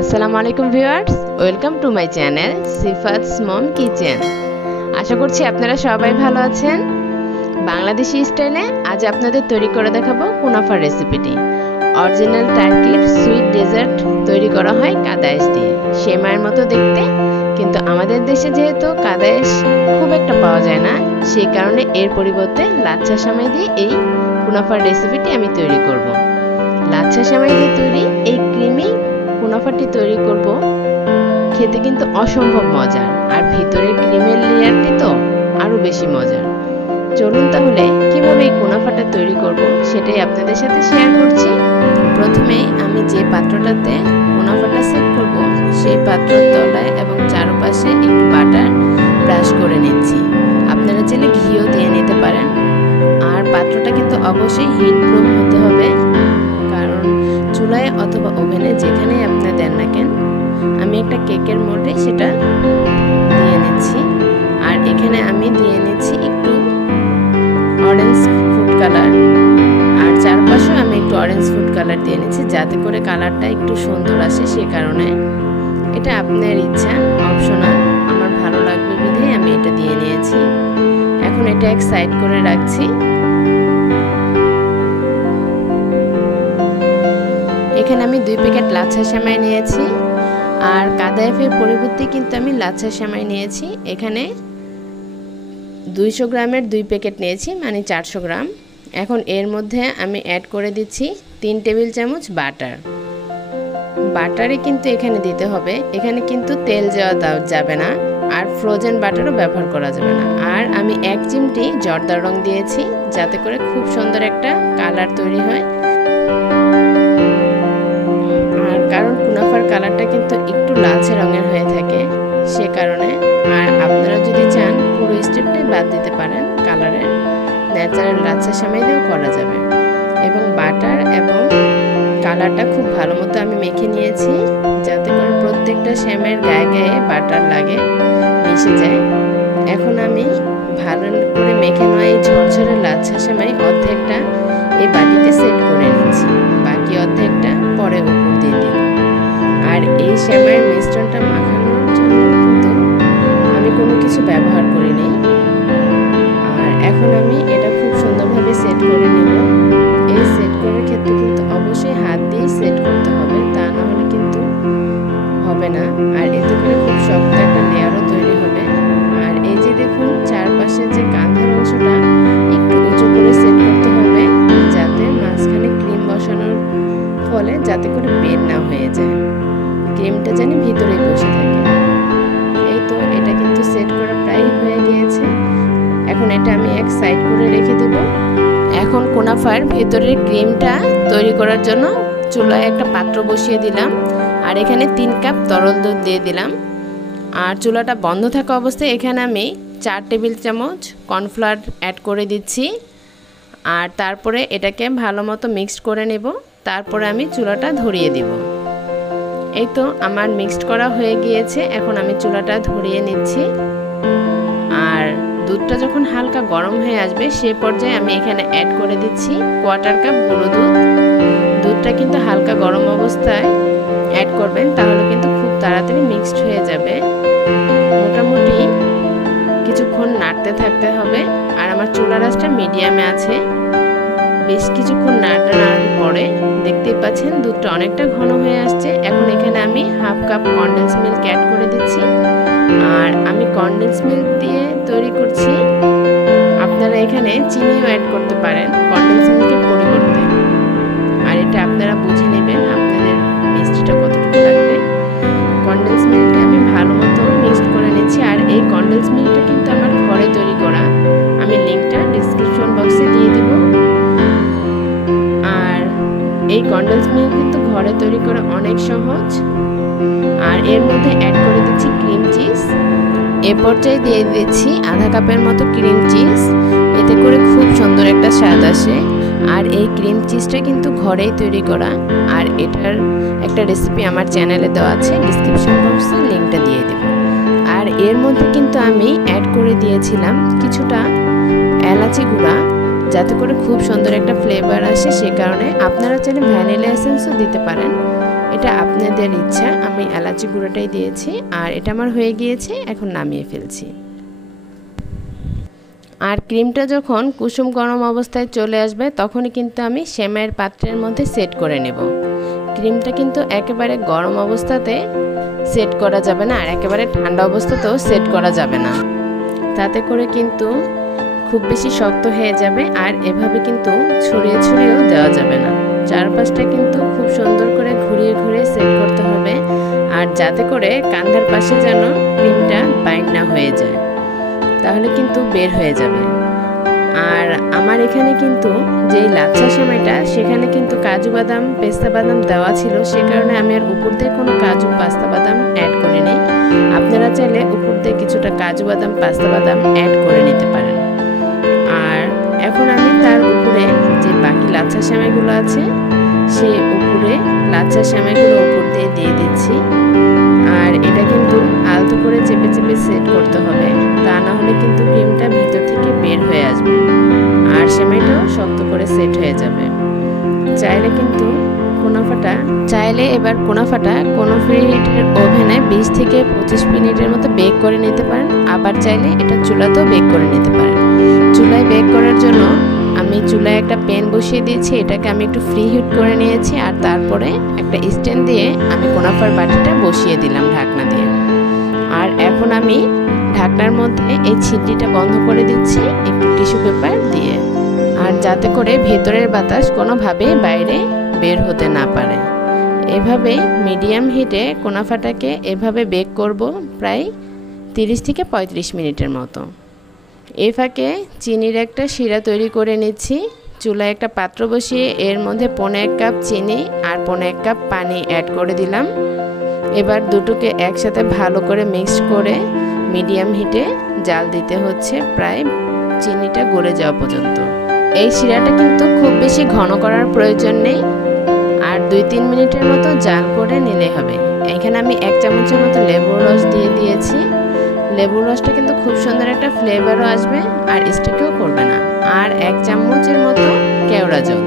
আসসালামু আলাইকুম viewers, welcome to my channel Sifat স্মম কিচেন। আশা করছি আপনারা সবাই ভালো আছেন। বাংলাদেশি স্টাইলে আজ আপনাদের তৈরি করে দেখাবো কুনাফার রেসিপিটি। অরিজিনাল টার্কির সুইট ডেজার্ট তৈরি করা হয় কাদাইশ দিয়ে, সেমাইয়ের মতো দেখতে, কিন্তু আমাদের দেশে যেহেতু কাদাইশ খুব একটা পাওয়া যায় না, সেই কারণে এর পরিবর্তে লাচ্ছা সেমাই দিয়ে এই কুনাফার রেসিপিটি আমি তৈরি করব। লাচ্ছা সেমাই দিয়ে তৈরি এই ক্রিমি কুনাফাটি তৈরি করব, খেতে কিন্তু অসম্ভব মজার, আর ভিতরের ক্রিমের লেয়ারটি তো আরো বেশি মজার। চলুন তাহলে কিভাবে এই কুনাফাটা তৈরি করব সেটাই আপনাদের সাথে শেয়ার করছি। প্রথমেই আমি যে পাত্রটাতে কুনাফাটা সেট করব সেই পাত্রের তলায় এবং চারপাশে একটু বাটার ব্রাশ করে নিচ্ছি। আপনারা চাইলে ঘিও দিয়ে নিতে পারেন। আর পাত্রটা কিন্তু অবশ্যই হিট প্রুফ হতে হবে, কারণ চুলায় অথবা ওভেনে যেখানেই আপনি দেন না কেন, আমি একটা কেকের মোল্ডে সেটা দিয়ে নিচ্ছি। আর এখানে আমি দিয়ে নিচ্ছি একটু অরেঞ্জ ফুড কালার, আর চারপাশেও আমি একটু অরেঞ্জ ফুড কালার দিয়ে নিচ্ছি, যাতে করে কালারটা একটু সুন্দর আসে। সে কারণে এটা আপনার ইচ্ছা, অপশনাল, আমার ভালো লাগবে বিধে আমি এটা দিয়ে নিয়েছি। এখন এটা এক সাইড করে রাখছি। এখানে আমি 2 প্যাকেট লাচ্ছা সেমাই নিয়েছি, আর কাদাইফের পরিবর্তে কিন্তু আমি লাচ্ছা সেমাই নিয়েছি। এখানে 200 গ্রামের 2 প্যাকেট নিয়েছি, মানে 400 গ্রাম। এখন এর মধ্যে আমি অ্যাড করে দিচ্ছি 3 টেবিল চামচ বাটার। বাটারে কিন্তু এখানে দিতে হবে, এখানে কিন্তু তেল দেওয়া যাবে না, আর ফ্রোজেন বাটারও ব্যবহার করা যাবে না। আর আমি 1 চিমটি জর্দার রং দিয়েছি, যাতে করে খুব সুন্দর একটা কালার তৈরি হয়। আর কারণ কুনাফার কালারটা কিন্তু একটু লালচে রঙের হয়ে থাকে, সে কারণে। আর আপনারা যদি চান পুরো স্টেপটাই বাদ দিতে পারেন, কালারের ন্যাচারাল লাচ্ছা সেমাই দিয়েও করা যাবে। এবং বাটার এবং কালারটা খুব ভালো মতো আমি মেখে নিয়েছি, যাতে করে প্রত্যেকটা সেমাইয়ের গায়ে গায়ে বাটার লাগে, মিশে যায়। এখন আমি ভালো করে মেখে নেওয়া এই ঝরঝরে লাচ্ছা সেমাই অর্ধেকটা এই বাটিতে সেট করে নিচ্ছি, বাকি অর্ধেকটা পরে উপর দিয়ে দিব। আর এই সেমাইয়ের মিশ্রণটা মাখানোর জন্য কিন্তু আমি কোনো কিছু ব্যবহার করিনি। আর এখন আমি এটা খুব সুন্দরভাবে সেট করে নেব। এই সেট করার ক্ষেত্রে কিন্তু অবশ্যই হাত দিয়ে সেট করতে হবে, তা না হলে কিন্তু হবে না। আর এতে করে খুব শক্ত একটা লেয়ারও তৈরি হবে। আর এই যে দেখুন, চারপাশে যে কাঁধার অংশটা একটু উঁচু করে সেট করতে হবে, যাতে মাঝখানে ক্রিম বসানোর ফলে যাতে করে বের না হয়ে যায়, ক্রিমটা জানি ভিতরে বসে থাকে। এই তো এটা কিন্তু সেট করা প্রায় হয়ে গিয়েছে। এখন এটা আমি এক সাইড করে রেখে দেব। এখন কুনাফার ভেতরের ক্রিমটা তৈরি করার জন্য চুলায় একটা পাত্র বসিয়ে দিলাম, আর এখানে 3 কাপ তরল দুধ দিয়ে দিলাম। আর চুলাটা বন্ধ থাকা অবস্থায় এখানে আমি 4 টেবিল চামচ কর্নফ্লাওয়ার অ্যাড করে দিচ্ছি। আর তারপরে এটাকে ভালো মতো মিক্সড করে নেব, তারপরে আমি চুলাটা ধরিয়ে দিব। এই তো আমার মিক্সড করা হয়ে গিয়েছে। এখন আমি চুলাটা ধরিয়ে নিচ্ছি। আর দুধটা যখন হালকা গরম হয়ে আসবে, সে পর্যায়ে আমি এখানে অ্যাড করে দিচ্ছি 1/4 কাপ গুঁড়ো দুধ। দুধটা কিন্তু হালকা গরম অবস্থায় অ্যাড করবেন, তাহলে কিন্তু খুব তাড়াতাড়ি মিক্সড হয়ে যাবে। মোটামুটি কিছুক্ষণ নাড়তে থাকতে হবে। আর আমার চুলার আঁচটা মিডিয়ামে আছে। বেশ কিছুক্ষণ নাড়ানোর পরে দেখতেই পাচ্ছেন দুধটা অনেকটা ঘন হয়ে আসছে। এখন এখানে আমি 1/2 কাপ কনডেন্স মিল্ক অ্যাড করে দিচ্ছি। আর আমি কনডেন্স মিল্ক দিয়ে তৈরি করছি, আপনারা এখানে চিনিও অ্যাড করতে পারেন কনডেন্স মিল্কের পরিবর্তে। আর এটা আপনারা বুঝে নেবেন আপনাদের মিষ্টিটা কতটুকু লাগবে। কনডেন্স মিল্কটা আমি ভালো মতো মিক্সড করে নিচ্ছি। আর এই কনডেন্স মিল্কটা কিন্তু আমার ঘরে তৈরি করা, আমি লিঙ্কটা ডিসক্রিপশন বক্সে দিয়ে দিব। আর এই কনডেন্স মিল্ক কিন্তু ঘরে তৈরি করা অনেক সহজ। আর এর মধ্যে অ্যাড করে দিচ্ছি ক্রিম চিজ। এ পর্যায়ে দিয়ে দিচ্ছি 1/2 কাপের মতো ক্রিম চিজ, এতে করে খুব সুন্দর একটা স্বাদ আসে। আর এই ক্রিম চিজটা কিন্তু ঘরেই তৈরি করা, আর এটার একটা রেসিপি আমার চ্যানেলে দেওয়া আছে, ডিসক্রিপশন বক্সে লিঙ্কটা দিয়ে দেব। আর এর মধ্যে কিন্তু আমি অ্যাড করে দিয়েছিলাম কিছুটা এলাচি গুঁড়া, যাতে করে খুব সুন্দর একটা ফ্লেভার আসে। সে কারণে আপনারা চাইলে ভ্যানিলা এসেন্সও দিতে পারেন। এটা আপনাদের ইচ্ছা। আমি এলাচি গুঁড়োটাই দিয়েছি আর এটা আমার হয়ে গিয়েছে, এখন নামিয়ে ফেলছি। আর ক্রিমটা যখন কুসুম গরম অবস্থায় চলে আসবে তখনই কিন্তু আমি সেমাইয়ের পাত্রের মধ্যে সেট করে নেব। ক্রিমটা কিন্তু একেবারে গরম অবস্থাতে সেট করা যাবে না আর একেবারে ঠান্ডা অবস্থাতেও সেট করা যাবে না, তাতে করে কিন্তু খুব বেশি শক্ত হয়ে যাবে। আর এভাবে কিন্তু ছড়িয়ে ছড়িয়েও দেওয়া যাবে না, চারপাশটা কিন্তু খুব সুন্দর করে ঘুরিয়ে ঘুরিয়ে সেট করতে হবে, আর যাতে করে কাঁধার পাশে যেন ক্রিমটা বাইন্ড না হয়ে যায়, তাহলে কিন্তু বের হয়ে যাবে। আর আমার এখানে কিন্তু যেই লাচ্ছা সেমাইটা সেখানে কিন্তু কাজু বাদাম পেস্তা বাদাম দেওয়া ছিল, সে কারণে আমি আর উপর দিয়ে কোনো কাজু পেস্তা বাদাম অ্যাড করিনি। আপনারা চাইলে উপর দিয়ে কিছুটা কাজু বাদাম পেস্তা বাদাম অ্যাড করে নিতে পারেন। আর এখন আমি তার উপরে যে বাকি লাচ্ছা সেমাইগুলো আছে সেই উপরে লাচ্ছা সেমাইগুলো উপর দিয়ে দিয়ে দিচ্ছি। আর এটা কিন্তু আলতো করে চেপে চেপে সেট করতে হবে, তা না হলে কিন্তু ক্রিমটা ভিতর থেকে বের হয়ে আসবে আর সেমাইটাও শক্ত করে সেট হয়ে যাবে। চাইলে কিন্তু এবার কুনাফাটা কোনো প্রিহিটেড ওভেনে 20 থেকে 25 মিনিটের মতো বেক করে নিতে পারেন। আবার চাইলে এটা চুলাতেও বেক করে নিতে পারেন। চুলায় বেক করার জন্য আমি চুলায় একটা প্যান বসিয়ে দিয়েছি, এটাকে আমি একটু ফ্রি হিট করে নিয়েছি আর তারপরে একটা স্ট্যান্ড দিয়ে আমি কুনাফার বাটিটা বসিয়ে দিলাম ঢাকনা দিয়ে। আর এখন আমি ঢাকনার মধ্যে এই ছিদ্রিটা বন্ধ করে দিচ্ছি একটু টিস্যু পেপার দিয়ে, আর যাতে করে ভেতরের বাতাস কোনোভাবে বাইরে বের হতে না পারে। এভাবে মিডিয়াম হিটে কুনাফাটাকে এভাবে বেক করব প্রায় 30 থেকে 35 মিনিটের মতো। এই ফাঁকে চিনির একটা শিরা তৈরি করে নিচ্ছি। চুলায় একটা পাত্র বসিয়ে এর মধ্যে 1.5 কাপ চিনি আর 1.5 কাপ পানি অ্যাড করে দিলাম। এবার দুটোকে একসাথে ভালো করে মিক্স করে মিডিয়াম হিটে জাল দিতে হচ্ছে প্রায় চিনিটা গলে যাওয়া পর্যন্ত। এই শিরাটা কিন্তু খুব বেশি ঘন করার প্রয়োজন নেই, আর 2-3 মিনিটের মতো জাল করে নিলে হবে। এখানে আমি 1 চামচের মতো লেবুর রস দিয়ে দিয়েছি। লেবুর রসটা কিন্তু খুব সুন্দর একটা ফ্লেভারও আসবে আর স্টিকও করবে না। আর 1 চামচের মতো কেওড়া জল।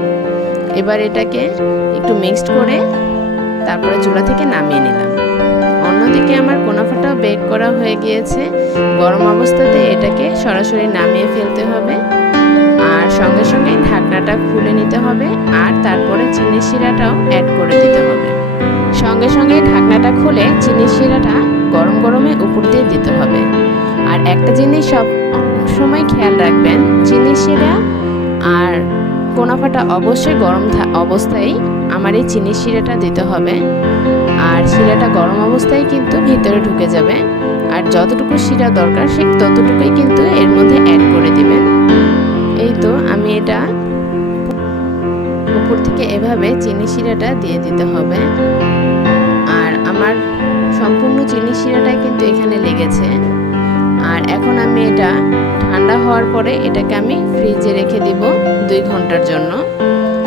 এবার এটাকে একটু মিক্সড করে তারপরে চুলা থেকে নামিয়ে নিলাম। অন্যদিকে আমার কুনাফাটাও বেক করা হয়ে গিয়েছে। গরম অবস্থাতে এটাকে সরাসরি নামিয়ে ফেলতে হবে আর সঙ্গে সঙ্গে ঢাকনাটা খুলে নিতে হবে আর তারপরে চিনির শিরাটাও অ্যাড করে দিতে হবে। সঙ্গে সঙ্গে ঢাকনাটা খুলে চিনির শিরাটা গরম গরমে উপর দিয়ে দিতে হবে। আর একটা জিনিস সব সময় খেয়াল রাখবেন, চিনির শিরা আর কুনাফাটা অবশ্যই গরম অবস্থায় আমার এই চিনির শিরাটা দিতে হবে। আর শিরাটা গরম অবস্থায় কিন্তু ভিতরে ঢুকে যাবে, আর যতটুকু শিরা দরকার ঠিক ততটুকুই কিন্তু এর মধ্যে অ্যাড করে দিবেন। এই তো আমি এটা উপর থেকে এভাবে চিনি শিরাটা দিয়ে দিতে হবে। আর আমার সম্পূর্ণ চিনি শিরাটাই কিন্তু এখানে লেগেছে। আর এখন আমি এটা ঠান্ডা হওয়ার পরে এটাকে আমি ফ্রিজে রেখে দিব 2 ঘন্টার জন্য।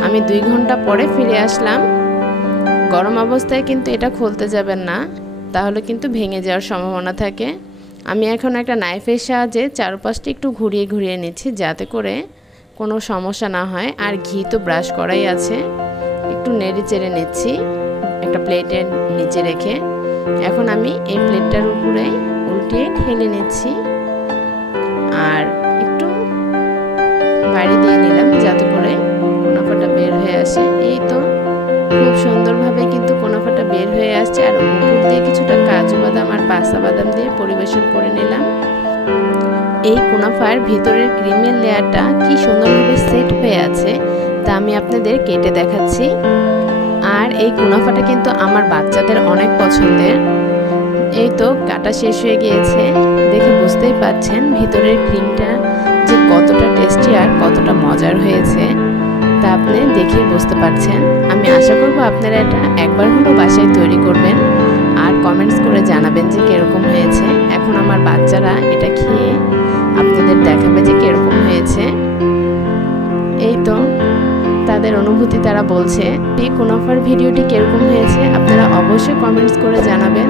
আমি 2 ঘন্টা পরে ফিরে আসলাম। গরম অবস্থায় কিন্তু এটা খুলতে যাবেন না, তাহলে কিন্তু ভেঙে যাওয়ার সম্ভাবনা থাকে। আমি এখন একটা নাইফের সাহায্যে চারপাশটা একটু ঘুরিয়ে ঘুরিয়ে নিচ্ছি যাতে করে কোনো সমস্যা না হয়। আর ঘি তো ব্রাশ করাই আছে, একটু নেড়ে চেড়ে নিচ্ছি একটা প্লেটের নিচে রেখে। এখন আমি এই প্লেটটার উপরে উল্টিয়ে ঢেলে নিচ্ছি আর একটু বাড়ি দিয়ে নিলাম যাতে করে কুনাফাটা বের হয়ে আসে। এই তো খুব সুন্দরভাবে কিন্তু কুনাফাটা বের হয়ে আসছে। আর উপর দিয়ে কিছুটা কাজু বাদাম আর পেস্তা বাদাম দিয়ে পরিবেশন করে নিলাম। এই কুনাফার ভিতরের ক্রিমের লেয়ারটা কি সুন্দরভাবে সেট হয়ে আছে তা আমি আপনাদের কেটে দেখাচ্ছি। আর এই কুনাফাটা কিন্তু আমার বাচ্চাদের অনেক পছন্দের। এই তো কাটা শেষ হয়ে গিয়েছে, দেখে বুঝতেই পারছেন ভিতরের ক্রিমটা যে কতটা টেস্টি আর কতটা মজার হয়েছে তা আপনি দেখেই বুঝতে পারছেন। আমি আশা করব আপনারা এটা একবার হলেও বাসায় তৈরি করবেন আর কমেন্টস করে জানাবেন যে কীরকম হয়েছে। এখন আমার বাচ্চারা এটা খেয়ে আপনাদের দেখাবে যে কীরকম হয়েছে। এই তো তাদের অনুভূতি তারা বলছে। এই কুনাফার ভিডিওটি কীরকম হয়েছে আপনারা অবশ্যই কমেন্টস করে জানাবেন।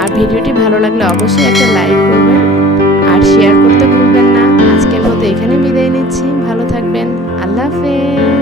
আর ভিডিওটি ভালো লাগলে অবশ্যই একটা লাইক করবেন আর শেয়ার করতে ভুলবেন না। আজকের মতো এখানে বিদায় নিচ্ছি, ভালো থাকবেন, আল্লাহ হাফেজ।